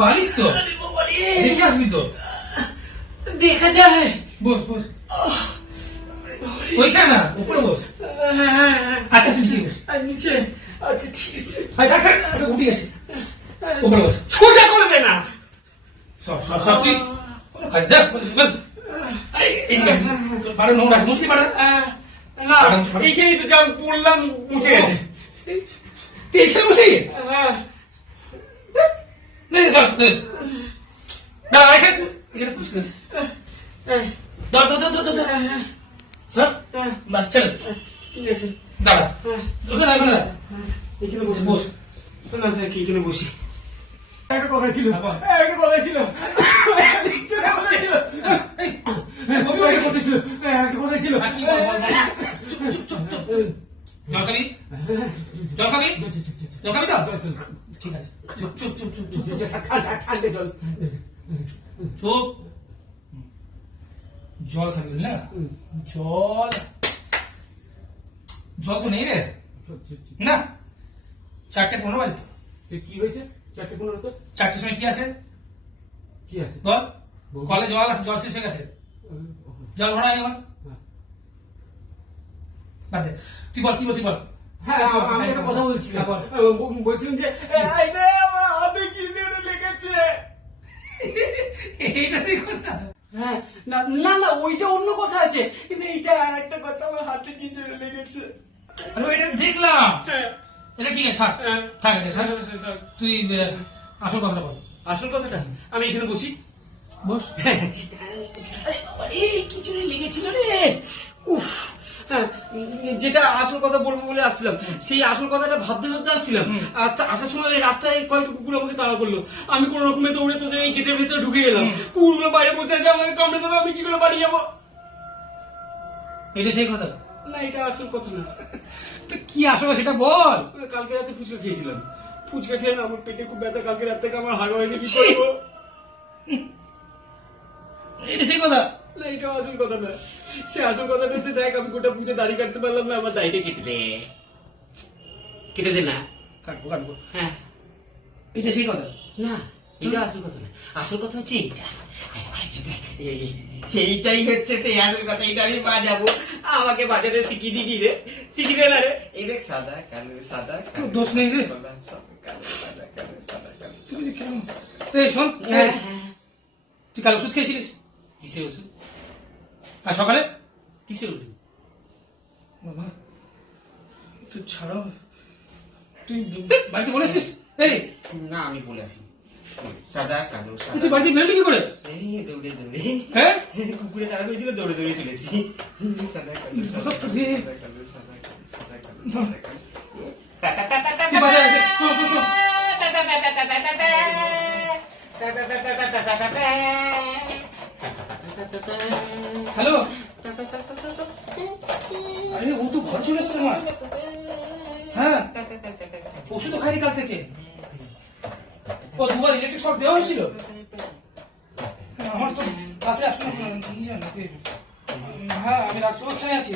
বালিশ তো দেখে আসবি তো। দেখা যায়। বস বস ওইখানে না, উপরে বস। আচ্ছা নিচে বস। নিচে? আচ্ছা ঠিক আছে। উঠে গেছে, উপরে বস। সোজা করে দে না। সব সব সব তুই খাই দেখ। পারে নোংরা মুসি পারে না, এইখানেই তো যা পড়লাম মুছে গেছে। তুই এখানে বসে দাঁড়া, এখানে এখানে পুষ গেছে। বাস চল, ঠিক আছে। দাঁড়া ওখানে দাঁড়া, এখানে বসে বস। না দেখ, এখানে বসি। একটা কথা ছিল, একটা কথা ছিল, একটা কথা ছিল। জল খাবি? জল খাবি? জল খাবি তো? ঠিক আছে, চুপ চুপ চুপ চুপ চুপ চুপ ঠান্ডা জল। চুপ। জল খাবি না? জল জল তো নেই রে না। 4:15 বাজে। কি হয়েছে? 4:15 তো? 4টের সময় কি আছে কি আছে বল? কলে জল আছে, জল শেষ হয়ে গেছে, জল ভরা হয়নি এখন। বাদ দে, তুই বল কি বলছিস বল। হ্যাঁ, আমি একটা কথা বলছিলাম। বলছিলাম যে আমার হাতে কি যেন লেগেছে। এইটা সেই কথা? হ্যাঁ, না না না, ওইটা অন্য কথা আছে, কিন্তু এইটা একটা কথা, আমার হাতে কি যেন লেগেছে। আরে এটা দেখলাম। হ্যাঁ, এটা ঠিক আছে, থাক থাক এটা থাক। তুই আসল কথাটা বল। আসল কথাটা আমি এখানে বসি। বস। কি জন্য লেগেছিল রে? উফ। হ্যাঁ, যেটা আসল কথা বলবো বলে আসছিলাম, সেই আসল কথাটা ভাবতে ভাবতে আসছিলাম। আসার সময় রাস্তায় কয়েকটা কুকুর আমাকে তাড়া করলো। আমি কোন রকমে দৌড়ে তোদের এই গেটের ভিতরে ঢুকে গেলাম। কুকুরগুলো বাইরে বসে আছে, আমাকে কামড়ে দেবে, আমি কি করে বাড়ি যাবো? এটা সেই কথা না, এটা আসল কথা না। তো কি আসলে সেটা বল। কালকে রাতে ফুচকা খেয়েছিলাম। ফুচকা খেয়ে না আমার পেটে খুব ব্যথা। কালকে রাত থেকে আমার হাগা হয়নি, কি করবো? এটা সেই কথা না, এটাও আসল কথা না। সে আসল কথাটা হচ্ছে, দেখ আমি গোটা পুজো দাড়ি কাটতে পারলাম না, আমার দাড়িটা কেটে দে, কেটে দে না। কাটবো কাটবো। হ্যাঁ, এটা সেই কথা না, এটা আসল কথা না। আসল কথা হচ্ছে এইটা। এইটাই হচ্ছে সেই আসল কথা। এইটা আমি বাজাবো, আমাকে বাজাতে শিখিয়ে দিবি রে। শিখিয়ে দে না রে। এই দেখ, সাদা কালো সাদা তো দোষ নেই রে। সাদা কালো সাদা কালো। কেন? এই শোন, তুই কাল ওষুধ খেয়েছিলিস? কিসের ওষুধ? আর সকালে কিসের ওষুধ? বাবা তুই ছাড়ো, তুই বাড়িতে বলেছিস? এই না, আমি বলে আসি। সাদা কালো সাদা। তুই বাড়িতে বেরোলি কি করে? দৌড়ে দৌড়ে। হ্যাঁ, কুকুরে তাড়া করেছিল, দৌড়ে দৌড়ে চলেছি। সাদা কালো সাদা কালো সাদা কালো সাদা কালো সাদা কালো। তুই বাজারে আয়, চল চল চল। হ্যালো, আরে ও তো ঘর চলে এসছে আমার। হ্যাঁ, ওষুধ তো খাইনি কাল থেকে। ও দুবার ইলেকট্রিক শক দেওয়া হয়েছিল। আমার তো রাতে আসলে কি জানো। হ্যাঁ, আমি রাখছি, ওখানে আছি।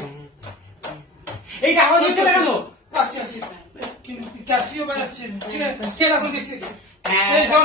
এইটা আওয়াজ হচ্ছে না কেন? আসছি আসছি, ক্যাসিও বাজাচ্ছে। ঠিক আছে, কে রাখুন দেখছি। এই শোন,